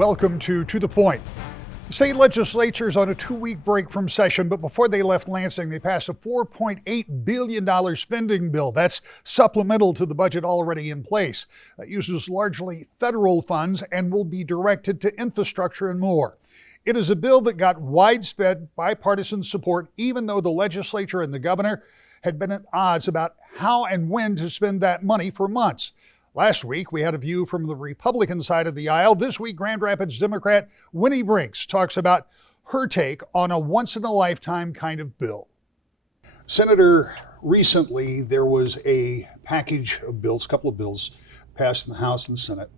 Welcome to the Point. The state legislature is on a 2-week break from session, but before they left Lansing, they passed a $4.8 billion spending bill. That's supplemental to the budget already in place. That uses largely federal funds and will be directed to infrastructure and more. It is a bill that got widespread bipartisan support, even though the legislature and the governor had been at odds about how and when to spend that money for months. Last week, we had a view from the Republican side of the aisle. This week, Grand Rapids Democrat Winnie Brinks talks about her take on a once-in-a-lifetime kind of bill. Senator, recently there was a package of bills, a couple of bills, passed in the House and Senate.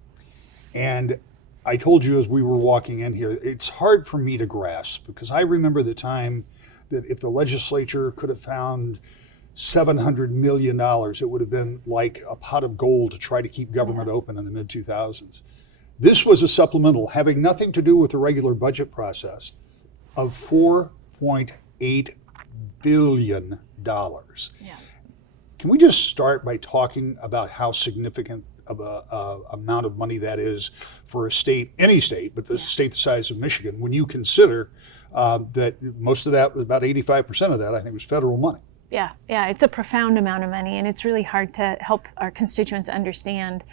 And I told you as we were walking in here, it's hard for me to grasp because I remember the time that if the legislature could have found $700 million, it would have been like a pot of gold to try to keep government open in the mid-2000s. This was a supplemental having nothing to do with the regular budget process of $4.8 billion. Yeah. Can we just start by talking about how significant of a amount of money that is for a state, any state, but the state the size of Michigan, when you consider that most of that, about 85% of that, I think, was federal money. Yeah, it's a profound amount of money, and it's really hard to help our constituents understand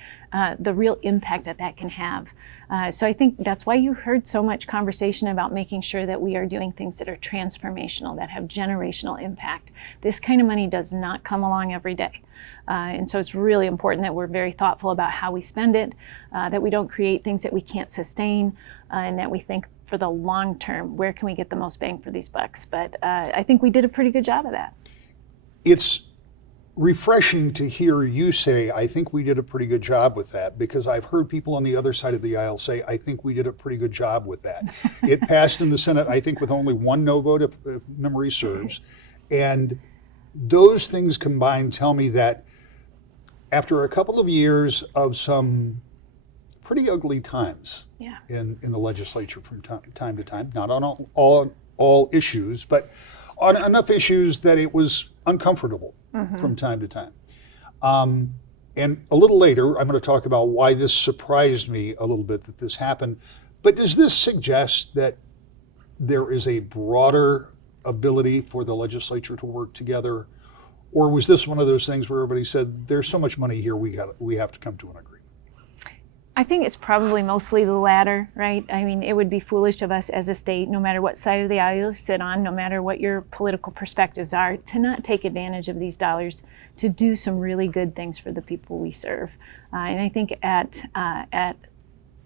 the real impact that can have. So I think that's why you heard so much conversation about making sure that we are doing things that are transformational, that have generational impact. This kind of money does not come along every day. And so it's really important that we're very thoughtful about how we spend it, that we don't create things that we can't sustain, and that we think for the long term, where can we get the most bang for these bucks? But I think we did a pretty good job of that. It's refreshing to hear you say, I think we did a pretty good job with that, because I've heard people on the other side of the aisle say, I think we did a pretty good job with that. It passed in the Senate, I think, with only one no vote, if memory serves. And those things combined tell me that after a couple of years of some pretty ugly times in the legislature from time to time, not on all issues, but on enough issues that it was uncomfortable from time to time. And a little later, I'm going to talk about why this surprised me a little bit that this happened. But does this suggest that there is a broader ability for the legislature to work together? Or was this one of those things where everybody said, there's so much money here, we have to come to an agreement? I think it's probably mostly the latter, right? I mean, it would be foolish of us as a state, no matter what side of the aisle you sit on, no matter what your political perspectives are, to not take advantage of these dollars to do some really good things for the people we serve. And I think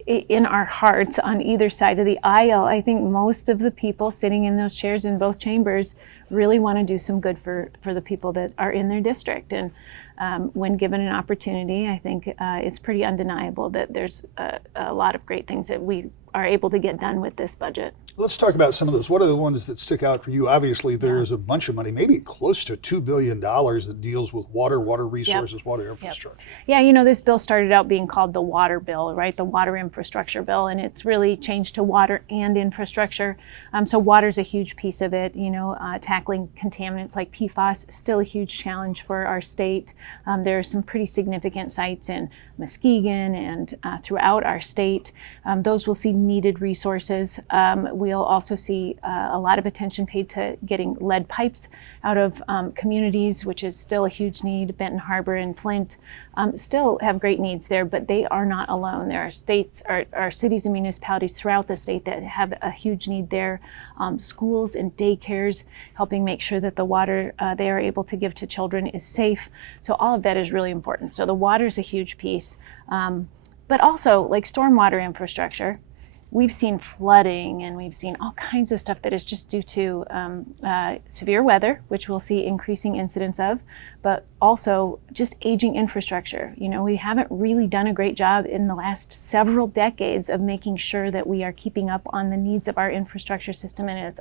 in our hearts on either side of the aisle, I think most of the people sitting in those chairs in both chambers really want to do some good for the people that are in their district. And when given an opportunity, I think it's pretty undeniable that there's a lot of great things that we are able to get done with this budget. Let's talk about some of those. What are the ones that stick out for you? Obviously, there's a bunch of money, maybe close to $2 billion that deals with water resources, water infrastructure. Yeah, this bill started out being called the water bill, right? The water infrastructure bill, and it's really changed to water and infrastructure. So water's a huge piece of it. Tackling contaminants like PFAS, still a huge challenge for our state. There are some pretty significant sites in Muskegon and throughout our state. Those will see needed resources. We'll also see a lot of attention paid to getting lead pipes out of communities, which is still a huge need. Benton Harbor and Flint still have great needs there, but they are not alone. There are cities and municipalities throughout the state that have a huge need there. Schools and daycares, helping make sure that the water they are able to give to children is safe. So all of that is really important. So the water is a huge piece, but also like stormwater infrastructure. We've seen flooding and we've seen all kinds of stuff that is just due to severe weather, which we'll see increasing incidents of, but also just aging infrastructure. We haven't really done a great job in the last several decades of making sure that we are keeping up on the needs of our infrastructure system, and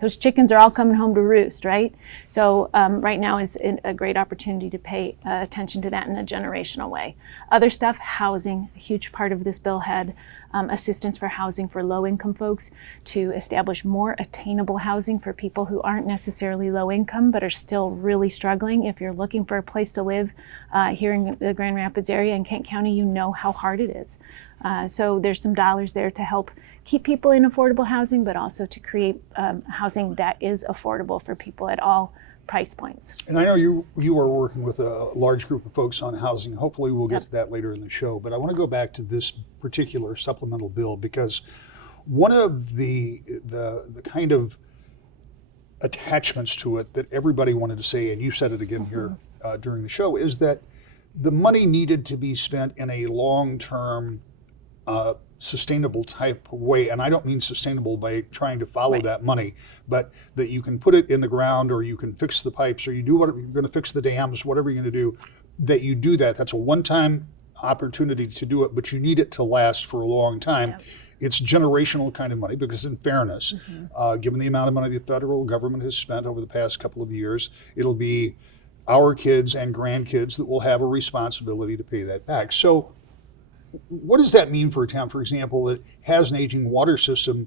those chickens are all coming home to roost, right? So right now is a great opportunity to pay attention to that in a generational way. Other stuff, housing, a huge part of this bill had assistance for housing for low-income folks, to establish more attainable housing for people who aren't necessarily low income but are still really struggling. If you're looking for a place to live here in the Grand Rapids area in Kent County, you know how hard it is. So there's some dollars there to help keep people in affordable housing, but also to create housing that is affordable for people at all price points. And I know you are working with a large group of folks on housing. Hopefully we'll get to that later in the show. But I want to go back to this particular supplemental bill, because one of the kind of attachments to it that everybody wanted to say, and you said it again here during the show, is that the money needed to be spent in a long-term sustainable type way. And I don't mean sustainable by trying to follow that money, but that you can put it in the ground, or you can fix the pipes, or you do whatever you're going to fix the dams, whatever you're going to do, that you do that. That's a one-time opportunity to do it, but you need it to last for a long time. Yep. It's generational kind of money, because in fairness, given the amount of money the federal government has spent over the past couple of years, it'll be our kids and grandkids that will have a responsibility to pay that back. So what does that mean for a town, for example, that has an aging water system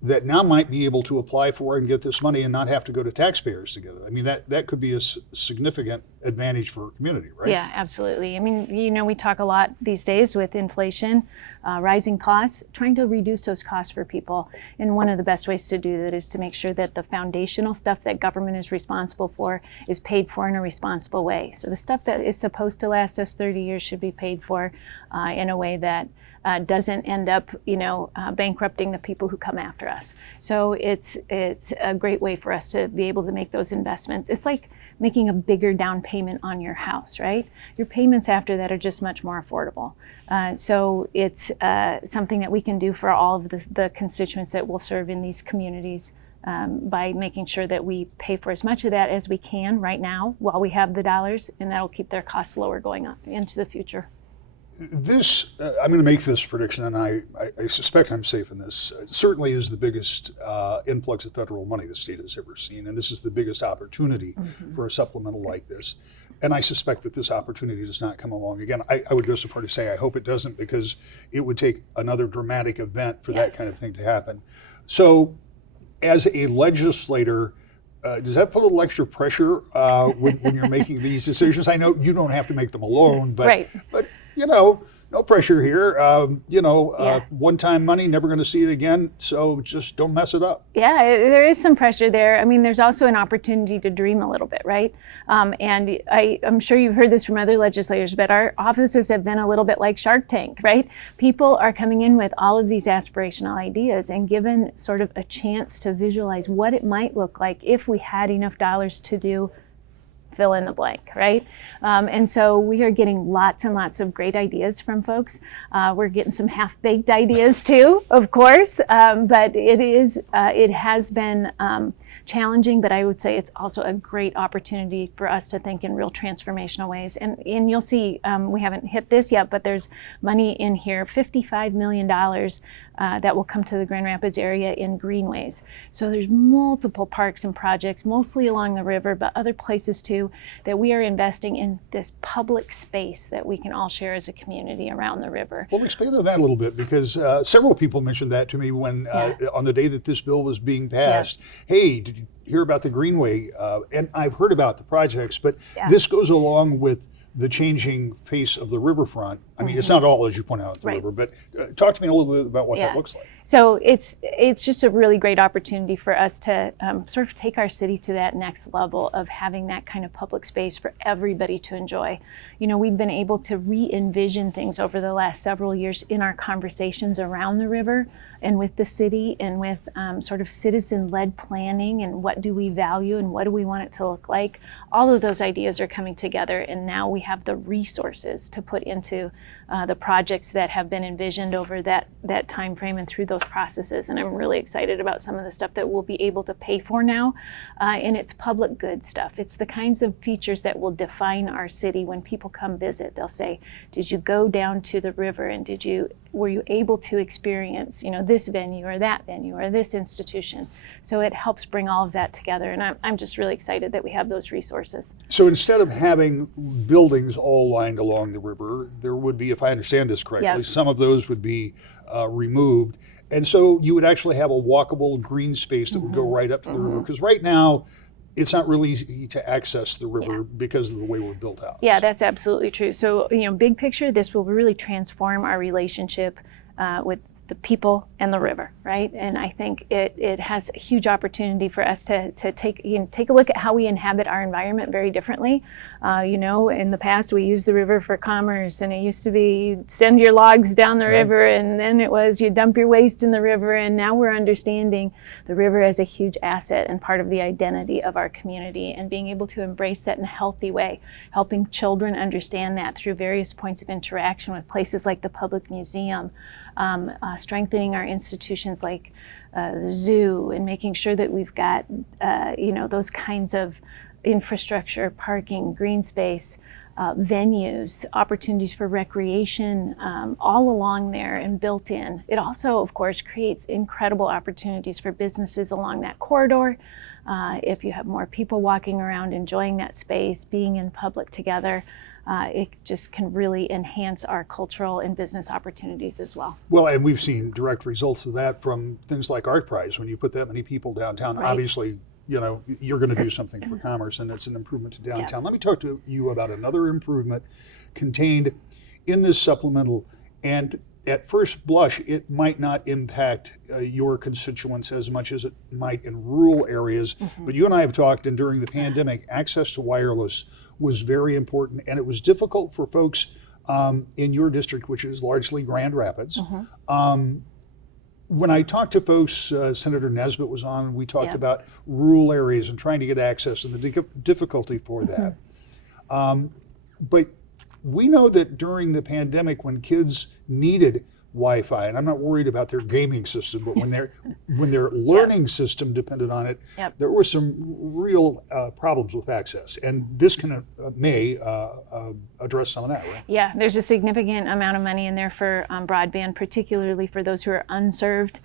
that now might be able to apply for and get this money and not have to go to taxpayers together? I mean, that could be a significant advantage for a community, right? Yeah, absolutely. I mean, we talk a lot these days with inflation, rising costs, trying to reduce those costs for people. And one of the best ways to do that is to make sure that the foundational stuff that government is responsible for is paid for in a responsible way. So the stuff that is supposed to last us 30 years should be paid for in a way that doesn't end up, bankrupting the people who come after us. So it's a great way for us to be able to make those investments. It's like making a bigger down payment on your house, right? Your payments after that are just much more affordable. So it's something that we can do for all of the constituents that will serve in these communities by making sure that we pay for as much of that as we can right now while we have the dollars, and that'll keep their costs lower going on into the future. This, I'm going to make this prediction, and I suspect I'm safe in this. It certainly is the biggest influx of federal money the state has ever seen, and this is the biggest opportunity for a supplemental like this. And I suspect that this opportunity does not come along again. I would go so far to say I hope it doesn't, because it would take another dramatic event for that kind of thing to happen. So, as a legislator, does that put a little extra pressure when you're making these decisions? I know you don't have to make them alone, but no pressure here. One-time money, never going to see it again, so just don't mess it up. Yeah, there is some pressure there. I mean, there's also an opportunity to dream a little bit, right? And I'm sure you've heard this from other legislators, but our offices have been a little bit like Shark Tank, right? People are coming in with all of these aspirational ideas and given sort of a chance to visualize what it might look like if we had enough dollars to do fill in the blank, right? And so we are getting lots and lots of great ideas from folks. We're getting some half-baked ideas too, of course, but it has been challenging, but I would say it's also a great opportunity for us to think in real transformational ways. And you'll see, we haven't hit this yet, but there's money in here, $55 million that will come to the Grand Rapids area in Greenways. So there's multiple parks and projects, mostly along the river, but other places too, that we are investing in this public space that we can all share as a community around the river. Well, expand on that a little bit, because several people mentioned that to me when on the day that this bill was being passed. Hey, did you hear about the Greenway? And I've heard about the projects, but this goes along with the changing face of the riverfront. I mean, it's not all, as you point out, the river, but talk to me a little bit about what that looks like. So it's just a really great opportunity for us to sort of take our city to that next level of having that kind of public space for everybody to enjoy. We've been able to re-envision things over the last several years in our conversations around the river and with the city and with sort of citizen-led planning and what do we value and what do we want it to look like. All of those ideas are coming together, and now we have the resources to put into the projects that have been envisioned over that time frame and through those processes. And I'm really excited about some of the stuff that we'll be able to pay for now, and it's public good stuff. It's the kinds of features that will define our city. When people come visit, they'll say, did you go down to the river, and were you able to experience this venue or that venue or this institution? So it helps bring all of that together, and I'm just really excited that we have those resources. So instead of having buildings all lined along the river, there would be a if I understand this correctly, Yep. some of those would be removed. And so you would actually have a walkable green space that would go right up to the river. Because right now, it's not really easy to access the river because of the way we're built out. Yeah, that's absolutely true. So, big picture, this will really transform our relationship with the people and the river, right? And I think it has a huge opportunity for us to take a look at how we inhabit our environment very differently. In the past we used the river for commerce, and it used to be send your logs down the river, and then it was you dump your waste in the river, and now we're understanding the river as a huge asset and part of the identity of our community, and being able to embrace that in a healthy way, helping children understand that through various points of interaction with places like the public museum, strengthening our institutions like the zoo, and making sure that we've got those kinds of infrastructure, parking, green space, venues, opportunities for recreation, all along there and built in. It also, of course, creates incredible opportunities for businesses along that corridor. If you have more people walking around, enjoying that space, being in public together, it just can really enhance our cultural and business opportunities as well. Well, and we've seen direct results of that from things like Art Prize. When you put that many people downtown, obviously, you're going to do something for commerce, and it's an improvement to downtown. Let me talk to you about another improvement contained in this supplemental. And at first blush, it might not impact your constituents as much as it might in rural areas. But you and I have talked, and during the pandemic, access to wireless was very important, and it was difficult for folks in your district, which is largely Grand Rapids. When I talked to folks, Senator Nesbitt was on, and we talked about rural areas and trying to get access and the difficulty for that. But we know that during the pandemic, when kids needed Wi-Fi, and I'm not worried about their gaming system, but when their learning system depended on it, there were some real problems with access, and this may address some of that, right? Yeah, there's a significant amount of money in there for broadband, particularly for those who are unserved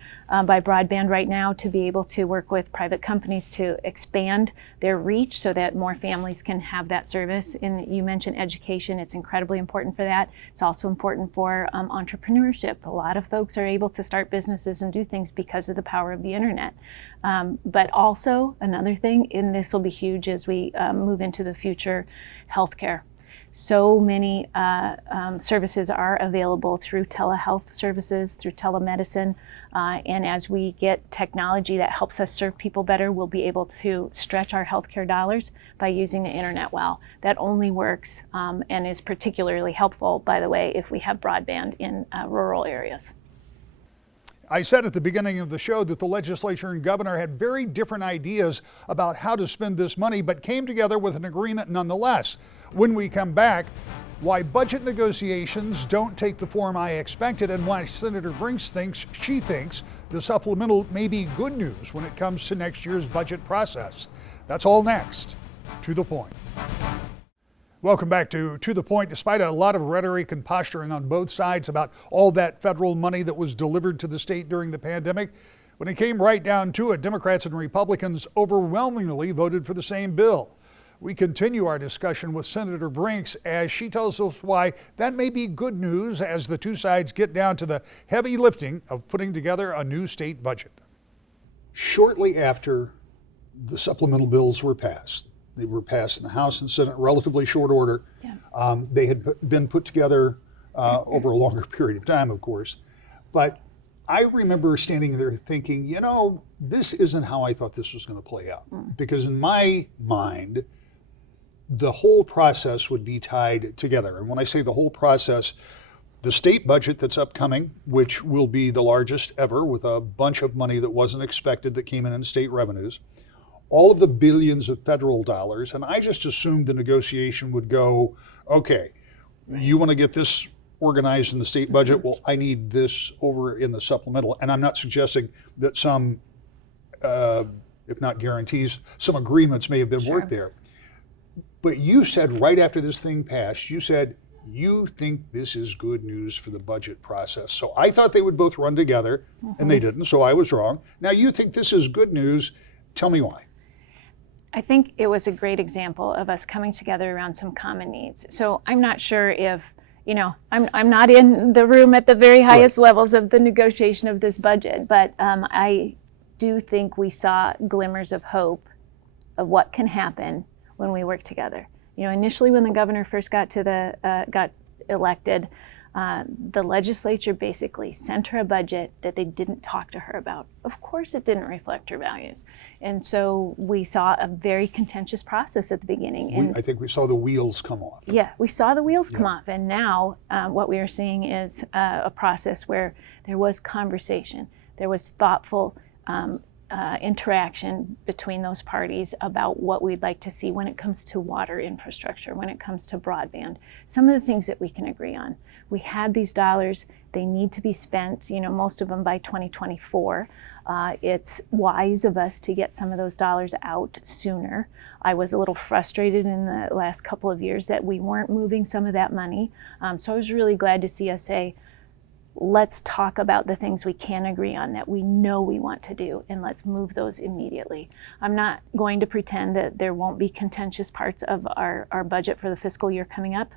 by broadband right now, to be able to work with private companies to expand their reach so that more families can have that service. And you mentioned education, it's incredibly important for that. It's also important for entrepreneurship. A lot of folks are able to start businesses and do things because of the power of the internet. But also another thing, and this will be huge as we move into the future, healthcare. So many services are available through telehealth services, through telemedicine, and as we get technology that helps us serve people better, we'll be able to stretch our healthcare dollars by using the internet well. That only works and is particularly helpful, by the way, if we have broadband in rural areas. I said at the beginning of the show that the legislature and governor had very different ideas about how to spend this money, but came together with an agreement nonetheless. When we come back, why budget negotiations don't take the form I expected, and why Senator Brinks thinks the supplemental may be good news when it comes to next year's budget process. That's all next. To the Point. Welcome back to the Point. Despite a lot of rhetoric and posturing on both sides about all that federal money that was delivered to the state during the pandemic, when it came right down to it, Democrats and Republicans overwhelmingly voted for the same bill. We continue our discussion with Senator Brinks as she tells us why that may be good news as the two sides get down to the heavy lifting of putting together a new state budget. Shortly after the supplemental bills were passed, they were passed in the House and Senate in relatively short order. They had been put together over a longer period of time, of course. But I remember standing there thinking, this isn't how I thought this was going to play out. Because in my mind, the whole process would be tied together. And when I say the whole process, the state budget that's upcoming, which will be the largest ever with a bunch of money that wasn't expected that came in state revenues, all of the billions of federal dollars. And I just assumed the negotiation would go, okay, you want to get this organized in the state budget? Well, I need this over in the supplemental. And I'm not suggesting that some, if not guarantees, some agreements may have been worked there. But you said right after this thing passed, you said you think this is good news for the budget process. So I thought they would both run together, and they didn't, so I was wrong. Now you think this is good news. Tell me why. I think it was a great example of us coming together around some common needs. So I'm not sure if I'm not in the room at the very highest levels of the negotiation of this budget, but I do think we saw glimmers of hope of what can happen when we work together. Initially when the governor first got elected, the legislature basically sent her a budget that they didn't talk to her about. Of course it didn't reflect her values. And so we saw a very contentious process at the beginning. And I think we saw the wheels come off. Yeah, we saw the wheels come off. And now what we are seeing is a process where there was conversation, there was thoughtful interaction between those parties about what we'd like to see when it comes to water infrastructure, when it comes to broadband, some of the things that we can agree on. We had these dollars, they need to be spent, most of them by 2024. It's wise of us to get some of those dollars out sooner. I was a little frustrated in the last couple of years that we weren't moving some of that money. So I was really glad to see us say, let's talk about the things we can agree on that we know we want to do, and let's move those immediately. I'm not going to pretend that there won't be contentious parts of our budget for the fiscal year coming up,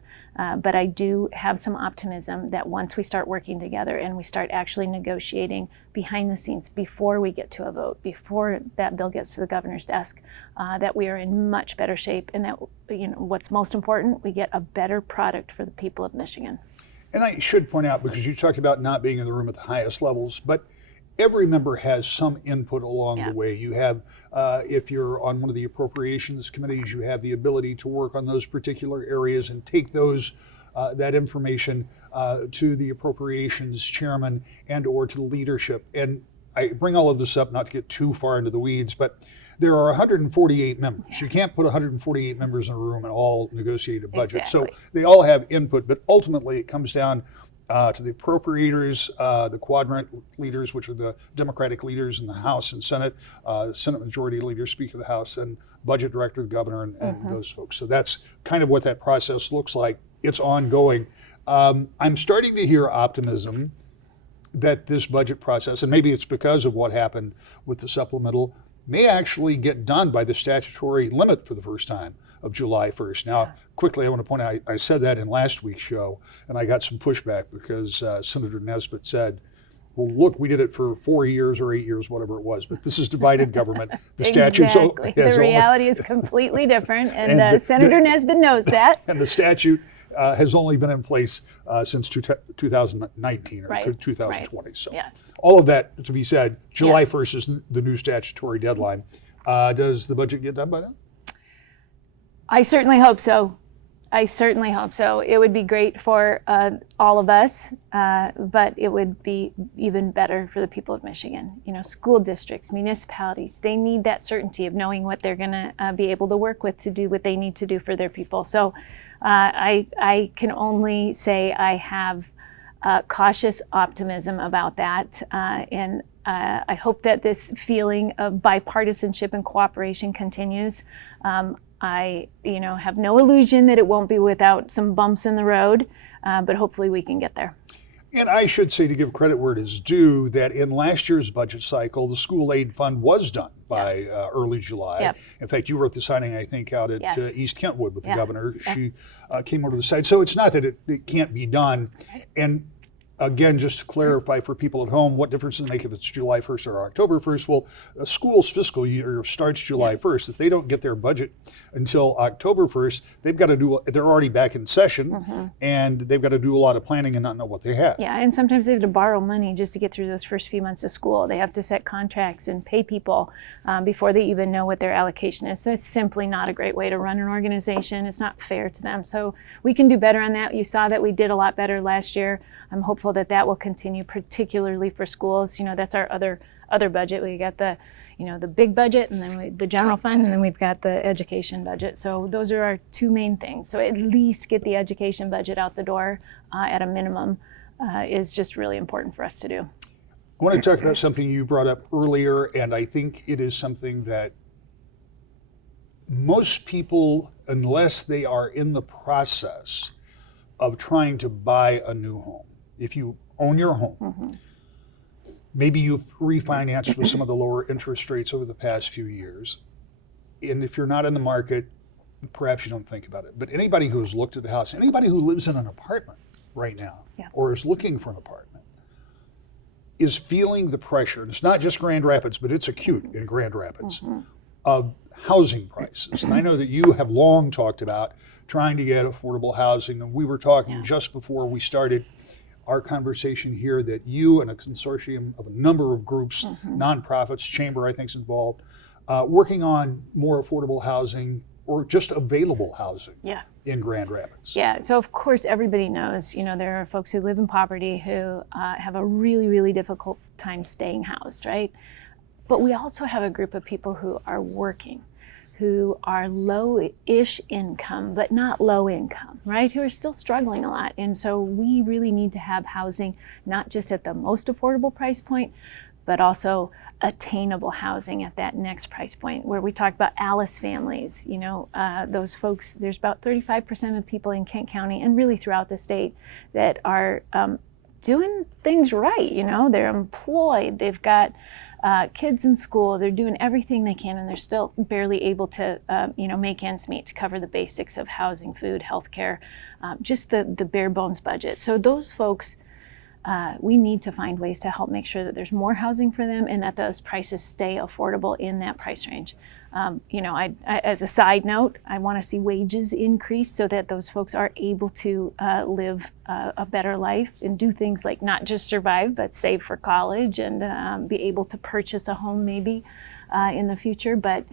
but I do have some optimism that once we start working together and we start actually negotiating behind the scenes before we get to a vote, before that bill gets to the governor's desk, that we are in much better shape, and that what's most important, we get a better product for the people of Michigan. And I should point out, because you talked about not being in the room at the highest levels, but every member has some input along the way. You have, if you're on one of the appropriations committees, you have the ability to work on those particular areas and take those that information to the appropriations chairman and or to the leadership. And I bring all of this up not to get too far into the weeds, but there are 148 members. Yeah. You can't put 148 members in a room and all negotiate a budget. Exactly. So they all have input, but ultimately it comes down to the appropriators, the quadrant leaders, which are the Democratic leaders in the House and Senate, Senate Majority Leader, Speaker of the House, and Budget Director, the Governor, and those folks. So that's kind of what that process looks like. It's ongoing. I'm starting to hear optimism that this budget process, and maybe it's because of what happened with the supplemental, may actually get done by the statutory limit for the first time of July 1st. Now, quickly, I want to point out, I said that in last week's show, and I got some pushback because Senator Nesbitt said, well, look, we did it for 4 years or 8 years, whatever it was, but this is divided government. The exactly. The reality is completely different, and Senator Nesbitt knows that. And the statute has only been in place since 2019 or 2020. Right. So all of that to be said, July 1st is the new statutory deadline. Does the budget get done by then? I certainly hope so. It would be great for all of us, but it would be even better for the people of Michigan. School districts, municipalities, they need that certainty of knowing what they're going to be able to work with to do what they need to do for their people. So I can only say I have cautious optimism about that, and I hope that this feeling of bipartisanship and cooperation continues. I have no illusion that it won't be without some bumps in the road, but hopefully we can get there. And I should say, to give credit where it is due, that in last year's budget cycle, the school aid fund was done by early July. Yep. In fact, you were at the signing, I think, out at East Kentwood with the governor. She came over to the side. So it's not that it can't be done. And again, just to clarify for people at home, what difference does it make if it's July 1st or October 1st? Well, a school's fiscal year starts July 1st. If they don't get their budget until October 1st, they're already back in session, and they've got to do a lot of planning and not know what they have. Yeah, and sometimes they have to borrow money just to get through those first few months of school. They have to set contracts and pay people before they even know what their allocation is. So it's simply not a great way to run an organization. It's not fair to them. So we can do better on that. You saw that we did a lot better last year. I'm hopeful that will continue, particularly for schools. That's our other budget. We got the big budget, and then the general fund, and then we've got the education budget. So those are our two main things. So at least get the education budget out the door at a minimum is just really important for us to do. I want to talk about something you brought up earlier, and I think it is something that most people, unless they are in the process of trying to buy a new home, if you own your home, maybe you've refinanced with some of the lower interest rates over the past few years. And if you're not in the market, perhaps you don't think about it. But anybody who's looked at a house, anybody who lives in an apartment, right now, Yeah. or is looking for an apartment, is feeling the pressure, and it's not just Grand Rapids, but it's acute in Grand Rapids, of housing prices. And I know that you have long talked about trying to get affordable housing, and we were talking just before we started our conversation here that you and a consortium of a number of groups, nonprofits, Chamber I think is involved, working on more affordable housing or just available housing in Grand Rapids. Yeah, so of course everybody knows, there are folks who live in poverty who have a really, really difficult time staying housed, right? But we also have a group of people who are working, who are low-ish income, but not low income, right? Who are still struggling a lot. And so we really need to have housing, not just at the most affordable price point, but also attainable housing at that next price point, where we talk about Alice families, those folks, there's about 35% of people in Kent County and really throughout the state that are doing things right, they're employed, they've got kids in school, they're doing everything they can, and they're still barely able to, make ends meet to cover the basics of housing, food, healthcare, just the bare bones budget. So those folks, we need to find ways to help make sure that there's more housing for them and that those prices stay affordable in that price range. I, as a side note, I want to see wages increase so that those folks are able to live a better life and do things like not just survive, but save for college and be able to purchase a home maybe in the future. But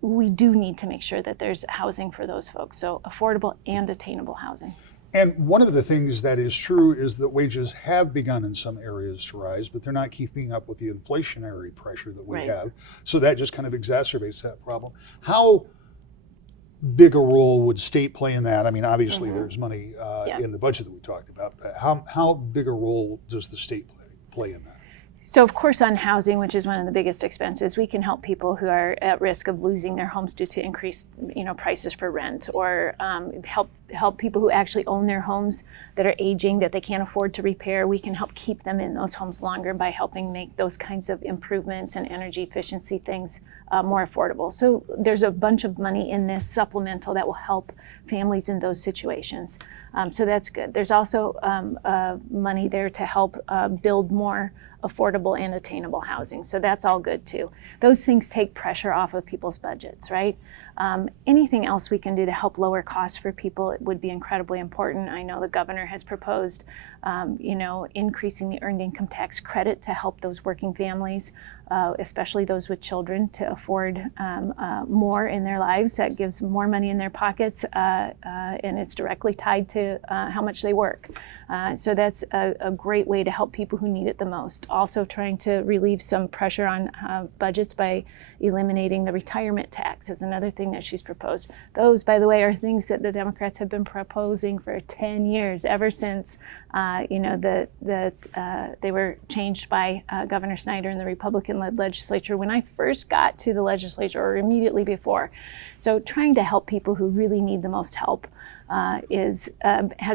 we do need to make sure that there's housing for those folks. So affordable and attainable housing. And one of the things that is true is that wages have begun in some areas to rise, but they're not keeping up with the inflationary pressure that we have. So that just kind of exacerbates that problem. How big a role would state play in that? I mean, obviously there's money in the budget that we talked about, but how big a role does the state play in that? So of course on housing, which is one of the biggest expenses, we can help people who are at risk of losing their homes due to increased prices for rent, or help people who actually own their homes that are aging that they can't afford to repair. We can help keep them in those homes longer by helping make those kinds of improvements and energy efficiency things more affordable. So there's a bunch of money in this supplemental that will help families in those situations. So that's good. There's also money there to help build more affordable and attainable housing. So that's all good too. Those things take pressure off of people's budgets, right? Anything else we can do to help lower costs for people, it would be incredibly important. I know the governor has proposed, increasing the earned income tax credit to help those working families, especially those with children, to afford more in their lives. That gives more money in their pockets, and it's directly tied to how much they work. So that's a great way to help people who need it the most. Also trying to relieve some pressure on budgets by eliminating the retirement tax is another thing that she's proposed. Those, by the way, are things that the Democrats have been proposing for 10 years, ever since they were changed by Governor Snyder and the Republican-led legislature when I first got to the legislature, or immediately before. So trying to help people who really need the most help has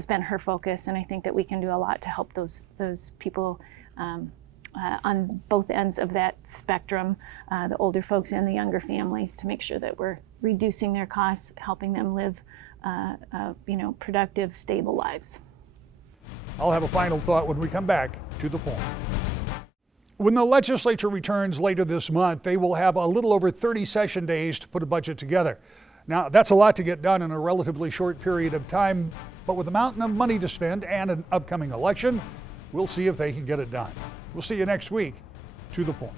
been her focus, and I think that we can do a lot to help those people on both ends of that spectrum, the older folks and the younger families, to make sure that we're reducing their costs, helping them live productive, stable lives. I'll have a final thought when we come back to the point. When the legislature returns later this month, they will have a little over 30 session days to put a budget together. Now, that's a lot to get done in a relatively short period of time, but with a mountain of money to spend and an upcoming election, we'll see if they can get it done. We'll see you next week. To the point.